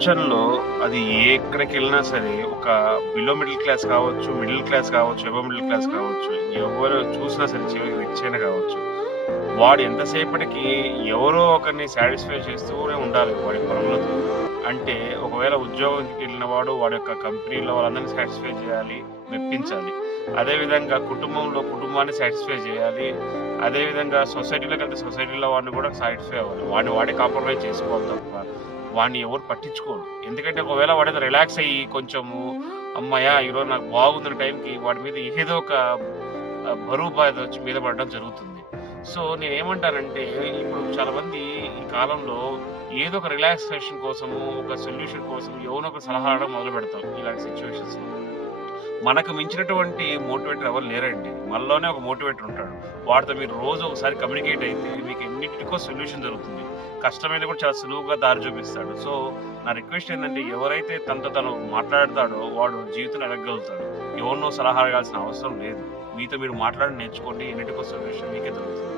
ప్రపంచంలో అది ఎక్కడికెళ్ళినా సరే, ఒక బిలో మిడిల్ క్లాస్ కావచ్చు, మిడిల్ క్లాస్ కావచ్చు, అబోవ్ మిడిల్ క్లాస్ కావచ్చు, ఎవరు చూసినా సరే చివరికి రిచ్ అయినా కావచ్చు. వాడు ఎంతసేపటికి ఎవరో ఒకరిని సాటిస్ఫై చేస్తూనే ఉండాలి వాడి పనులతో. అంటే ఒకవేళ ఉద్యోగంకెళ్ళిన వాడు వాడి యొక్క కంపెనీలో వాళ్ళందరిని సాటిస్ఫై చేయాలి, మెప్పించాలి. అదేవిధంగా కుటుంబంలో కుటుంబాన్ని సాటిస్ఫై చేయాలి. అదేవిధంగా సొసైటీలోకెళ్తే సొసైటీలో వాడిని కూడా సాటిస్ఫై అవ్వాలి. వాడిని వాడే కాంప్రమైజ్ చేసుకోవాలి తప్ప వాడిని ఎవరు పట్టించుకోరు. ఎందుకంటే ఒకవేళ వాడేదో రిలాక్స్ అయ్యి కొంచెము హమ్మయ్య! ఈరోజు నాకు బాగుందన్న టైంకి వాడి మీద ఏదో ఒక బరువు బాధ వచ్చి మీద పడడం జరుగుతుంది. సో నేనేమంటానంటే ఇప్పుడు చాలామంది ఈ కాలంలో ఏదో ఒక రిలాక్సేషన్ కోసము, ఒక సొల్యూషన్ కోసం ఎవరినో ఒకరు సలహా అడగడం మొదలుపెడతారు ఇలాంటి సిట్యుయేషన్స్‌లో. మనకు మించినటువంటి మోటివేటర్ ఎవరు లేరండి. మనలోనే ఒక మోటివేటర్ ఉంటాడు. వాడితో మీరు రోజు ఒకసారి కమ్యూనికేట్ అయితే మీకు ఎన్నిటికో సొల్యూషన్ దొరుకుతుంది. కష్టమైనది కూడా చాలా సులువుగా దారి చూపిస్తాడు. సో నా రిక్వెస్ట్ ఏంటంటే ఎవరైతే తనతో తను మాట్లాడతాడో వాడు జీవితంలో ఎదగలుగుతాడు. ఎవరినో సలహా అడగాల్సిన అవసరం లేదు. మీతో మీరు మాట్లాడడం నేర్చుకోండి. ఎన్నిటికో సొల్యూషన్ మీకే దొరుకుతుంది.